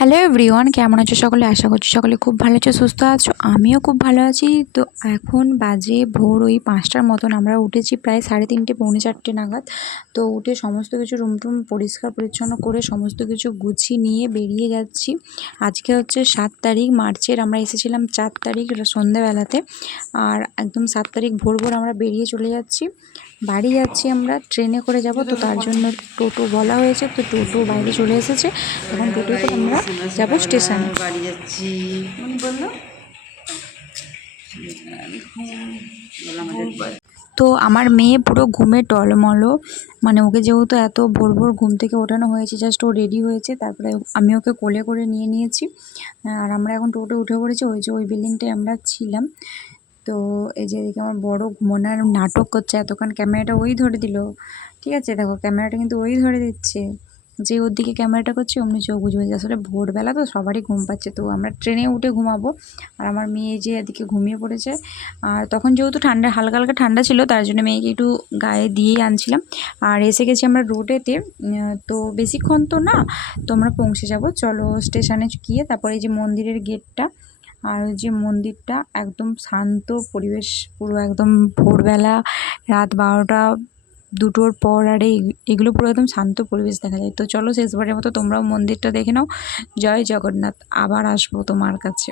Hello everyone, কেমন আছো সকলে? আশা করছি সকলে খুব ভালো আছো, সুস্থ আছো। আমিও খুব ভালো আছি। তো এখন বাজে ভোর ওই 5টার মতন। আমরা উঠেছি প্রায় 3:30 পৌনে 4টে নাগাদ। তো উঠে সমস্ত কিছু রুম টুম পরিষ্কার পরিচ্ছন্ন করে সমস্ত কিছু গুছিয়ে নিয়ে বেরিয়ে যাচ্ছি। আজকে হচ্ছে 7 তারিখ মার্চের। আমরা এসেছিলাম 4 তারিখ সন্ধ্যেবেলাতে, আর একদম 7 তারিখ ভোর ভোর আমরা বেরিয়ে চলে যাচ্ছি। বাড়ি যাচ্ছি, আমরা ট্রেনে করে যাব। তো তার জন্য টোটো বলা হয়েছে, তো টোটো বাইরে চলে এসেছে। এখন টোটো করে আমরা যাব স্টেশনে। বাড়ি যাচ্ছি। তো আমার মেয়ে পুরো ঘুমে টলমলো, মানে ওকে যেহেতু এত ভোর ভোর ঘুম থেকে ওঠানো হয়েছে, জাস্ট ও রেডি হয়েছে, তারপরে আমি ওকে কোলে করে নিয়ে নিয়েছি। আর আমরা এখন টোটো উঠে পড়েছি। ওই যে ওই বিল্ডিংটায় আমরা ছিলাম। তো এই যে এদিকে আমার বড় ঘুমোনার নাটক করছে, এতক্ষণ ক্যামেরাটা ওই ধরে দিল। ঠিক আছে, দেখো ক্যামেরাটা কিন্তু ওই ধরে দিচ্ছে, যে ওর দিকে ক্যামেরাটা করছে অমনি চোখ বুঝবে। আসলে ভোরবেলা তো সবারই ঘুম পাচ্ছে, তো আমরা ট্রেনে উঠে ঘুমাবো। আর আমার মেয়ে যে এদিকে ঘুমিয়ে পড়েছে। আর তখন যেহেতু ঠান্ডা, হালকা হালকা ঠান্ডা ছিল, তার জন্য মেয়েকে একটু গায়ে দিয়েই আনছিলাম। আর এসে গেছি আমরা রোডেতে। তো বেশিক্ষণ তো না, তো আমরা পৌঁছে যাব। চলো স্টেশনে গিয়ে তারপরে এই যে মন্দিরের গেটটা, আর ওই যে মন্দিরটা, একদম শান্ত পরিবেশ পুরো, একদম ভোরবেলা রাত 12টা 2টোর পর। আর এগুলো পুরো একদম শান্ত পরিবেশ দেখা যায়। তো চলো শেষবারের মতো তোমরাও মন্দিরটা দেখে নাও। জয় জগন্নাথ। আবার আসবো তোমার কাছে,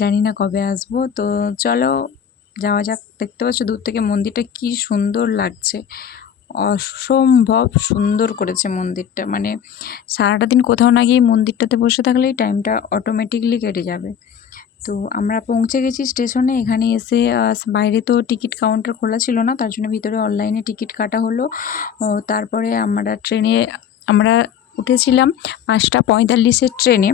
জানি না কবে আসবো। তো চলো যাওয়া যাক। দেখতে পাচ্ছ দূর থেকে মন্দিরটা কি সুন্দর লাগছে, অসম্ভব সুন্দর করেছে মন্দিরটা। মানে সারাটা দিন কোথাও না গিয়ে মন্দিরটাতে বসে থাকলেই টাইমটা অটোমেটিকলি কেটে যাবে। তো আমরা পৌঁছে গেছি স্টেশনে। এখানে এসে বাইরে তো টিকিট কাউন্টার খোলা ছিল না, তার জন্য ভিতরে অনলাইনে টিকিট কাটা হলো। তারপরে আমরা ট্রেনে আমরা উঠেছিলাম 5টা 45-এর ট্রেনে।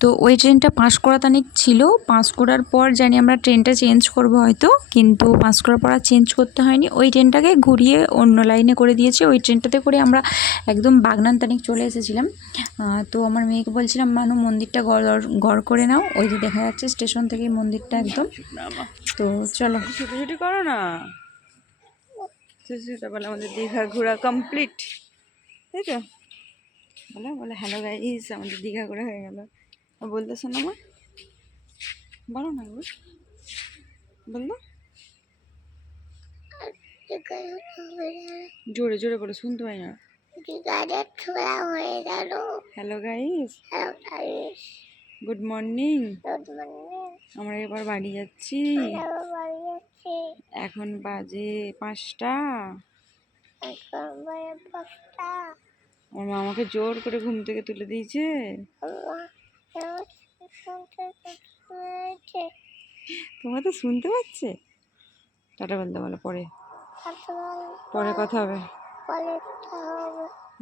তো ওই ট্রেনটা পাঁশকুড়াতানি ছিল। পাঁশকুড়ার পর জানি আমরা ট্রেনটা চেঞ্জ করব হয়তো, কিন্তু পাঁশকুড়ার পর আর চেঞ্জ করতে হয়নি। ওই ট্রেনটাকে ঘুরিয়ে অন্য লাইনে করে দিয়েছে। ওই ট্রেনটাতে করে আমরা একদম বাগনানতানিক চলে এসেছিলাম। তো আমার মেয়েকে বলছিলাম, মানু মন্দিরটা গড় করে নাও। ওই যে দেখা যাচ্ছে স্টেশন থেকে মন্দিরটা একদম। তো চলো ছুটি করো না। বলে আমাদের দীঘা ঘোরা কমপ্লিট, তাই তো? বলে হ্যালো গাইস, আমাদের দীঘা ঘোরা হয়ে গেল। বলতেছো না মা? বলো না গো, বললো জোরে জোরে বলো, শুনতে পাই না। Hello guys, good morning. আমরা এবার বাড়ি যাচ্ছি। এখন বাজে 5টা। আমার মা আমাকে জোর করে ঘুম থেকে তুলে দিয়েছে। তোমরা তো শুনতে পাচ্ছে। টাটা বলতে বলো, পরে পরে কথা হবে।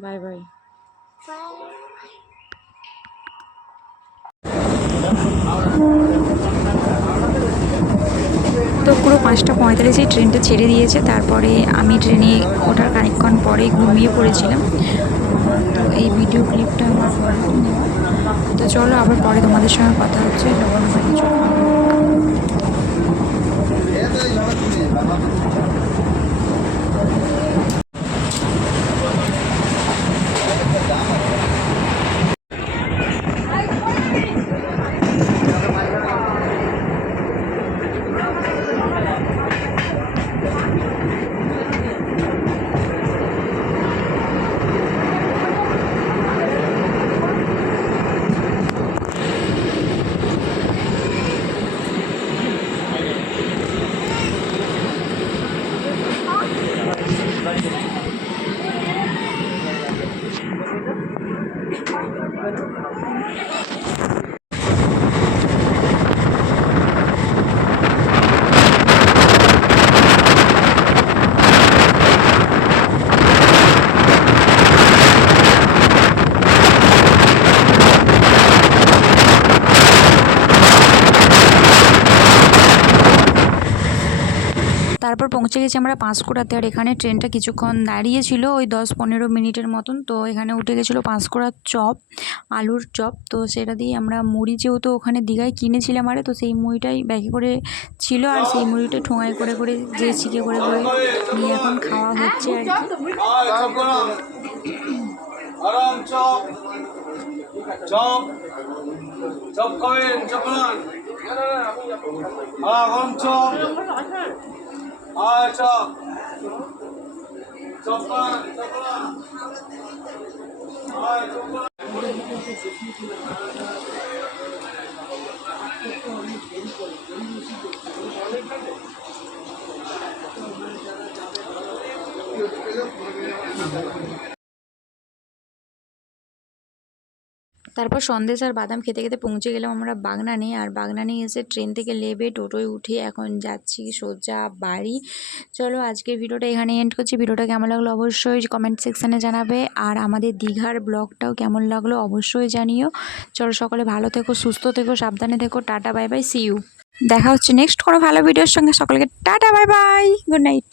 Bye bye. তো পুরো 5টা 45 ট্রেনটা ছেড়ে দিয়েছে। তারপরে আমি ট্রেনে ওঠার খানিকক্ষণ পরেই ঘুমিয়ে পড়েছিলাম। তো এই ভিডিও ক্লিপটা আমার পরে নেওয়া। তো চলো আবার পরে তোমাদের সঙ্গে কথা হচ্ছে যখন আমরা কিছু খাবো। তারপর পৌঁছে গেছি আমরা পাঁশকুড়াতে। আর এখানে ট্রেনটা কিছুক্ষণ দাঁড়িয়েছিল, ওই 10-15 মিনিটের মতন। তো এখানে উঠে গেছিলো পাঁশকুড়ার চপ, আলুর চপ। তো সেটা দিয়ে আমরা মুড়ি, যেহেতু ওখানে দীঘায় কিনেছিলাম, তো সেই মুড়িটাই ব্যাগে করে ছিল। আর সেই মুড়িটা ঠোঙায় করে করে যে চিকে করে করে নিয়ে এখন খাওয়া হচ্ছে আর কি। গরম চপ চপ চপ খাবেন চপ বানান গরম চপ চপ চপ বানান চপ বানান চপ বানান। তারপর সন্দেশ আর বাদাম খেতে খেতে পৌঁছে গেলাম আমরা বাগনানে। আর বাগনানে এসে ট্রেন থেকে নেমে টোটোয় উঠে এখন যাচ্ছি সোজা বাড়ি। চলো আজকের ভিডিওটা এখানে এন্ড করছি। ভিডিওটা কেমন লাগলো অবশ্যই কমেন্ট সেকশানে জানাবে, আর আমাদের দীঘার ব্লগটাও কেমন লাগলো অবশ্যই জানিও। চলো সকলে ভালো থেকো, সুস্থ থেকো, সাবধানে থেকো। Tata bye bye, see you. দেখা হচ্ছে নেক্সট কোনো ভালো ভিডিওর সঙ্গে। সকলকে tata bye bye, good night.